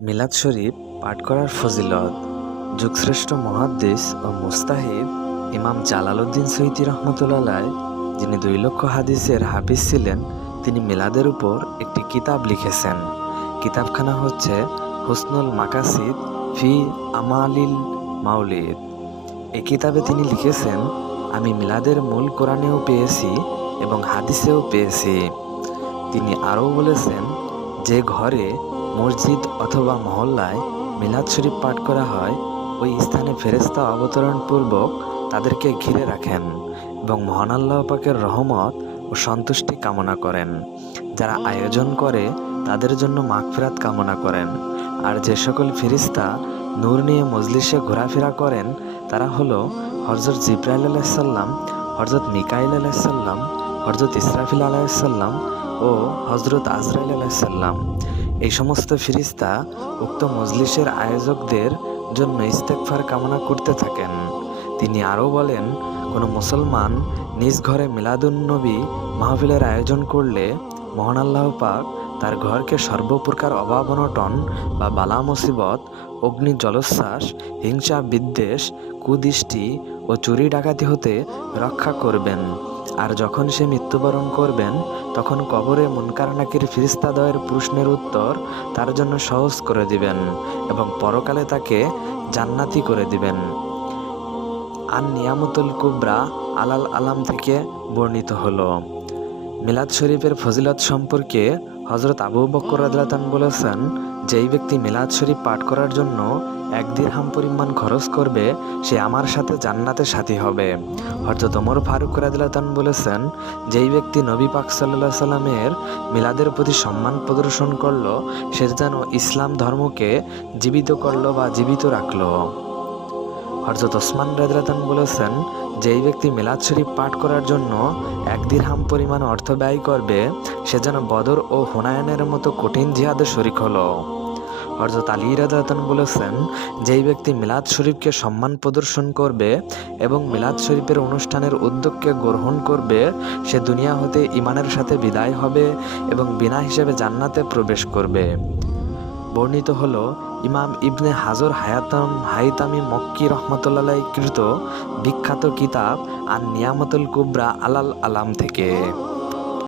মিলাদ শরীফ পাঠ করার ফজিলত, যুগশ্রেষ্ঠ মহাদ্দিস ও মুস্তাহিদ ইমাম জালালউদ্দিন সৈয়দি রহমতুল্লাহ যিনি দুই লক্ষ হাদিসের হাফিজ ছিলেন, তিনি মিলাদের উপর একটি কিতাব লিখেছেন। কিতাবখানা হচ্ছে হুসনুল মাকাসিদ ফি আমালিল মাউলিদ। এই কিতাবে তিনি লিখেছেন, আমি মিলাদের মূল কোরআনেও পেয়েছি এবং হাদিসেও পেয়েছি। তিনি আরও বলেছেন, যে ঘরে মসজিদ অথবা মহল্লায় মিলাদ শরীফ পাঠ করা হয়, ওই স্থানে ফেরেস্তা অবতরণ পূর্বক তাদেরকে ঘিরে রাখেন এবং মহান আল্লাহ পাকের রহমত ও সন্তুষ্টি কামনা করেন। যারা আয়োজন করে, তাদের জন্য মাগফিরাত কামনা করেন। আর যে সকল ফেরিস্তা নূর নিয়ে মজলিসে ঘোরাফেরা করেন, তারা হলো হজরত জিব্রাইল আলাইসাল্লাম হজরত মিকাইল আলাইসাল্লাম হজরত ইসরাফিল আলাইসাল্লাম ও হজরত আজরাইল আলাইসাল্লাম এই সমস্ত ফিরিস্তা উক্ত মজলিসের আয়োজকদের জন্য ইস্তেকফার কামনা করতে থাকেন। তিনি আরও বলেন, কোনো মুসলমান নিজ ঘরে মিলাদুন্নবী মাহফিলের আয়োজন করলে মহান আল্লাহ পাক তার ঘরকে সর্বপ্রকার অভাব অনটন বা বালা মুসিবত, অগ্নি জলোচ্ছ্বাস, হিংসা বিদ্বেষ, কুদৃষ্টি ও চুরি ডাকাতি হতে রক্ষা করবেন। আর যখন সে মৃত্যুবরণ করবেন, তখন কবরে মুনকার নাকির ফিরিস্তাদয়ের প্রশ্নের উত্তর তার জন্য সহজ করে দিবেন এবং পরকালে তাকে জান্নাতি করে দিবেন। আর নিয়ামতুল কুবরা আলাল আলাম থেকে বর্ণিত হলো। মিলাদ শরীফের ফজিলত সম্পর্কে হজরত আবু বক্কর রাজলাতান বলেছেন, যেই ব্যক্তি মিলাদ শরীফ পাঠ করার জন্য এক দিরহাম পরিমাণ খরচ করবে, সে আমার সাথে জান্নাতে সাথী হবে। হজরত ওমর ফারুক রাজলাতান বলেছেন, যেই ব্যক্তি নবী পাক সাল্লাহ সাল্লামের মিলাদের প্রতি সম্মান প্রদর্শন করল, সে যেন ইসলাম ধর্মকে জীবিত করল বা জীবিত রাখল। হজরত ওসমান রাজরাতান বলেছেন, যেই ব্যক্তি মিলাদ শরীফ পাঠ করার জন্য এক দিরহাম পরিমাণ অর্থ ব্যয় করবে, সে যেন বদর ও হুনায়নের মতো কঠিন জিহাদে শরিক হলো। হজরত আলী রাজাতন বলেছেন, যেই ব্যক্তি মিলাদ শরীফকে সম্মান প্রদর্শন করবে এবং মিলাদ শরীফের অনুষ্ঠানের উদ্যোগকে গ্রহণ করবে, সে দুনিয়া হতে ইমানের সাথে বিদায় হবে এবং বিনা হিসেবে জান্নাতে প্রবেশ করবে। বর্ণিত হল, ইমাম ইবনে হাজর হায়াতাম হাইতামি মক্কি রহমতুল্লাহ কৃত বিখ্যাত কিতাব আর নিয়ামতুল কুবরা আলাল আলাম থেকে।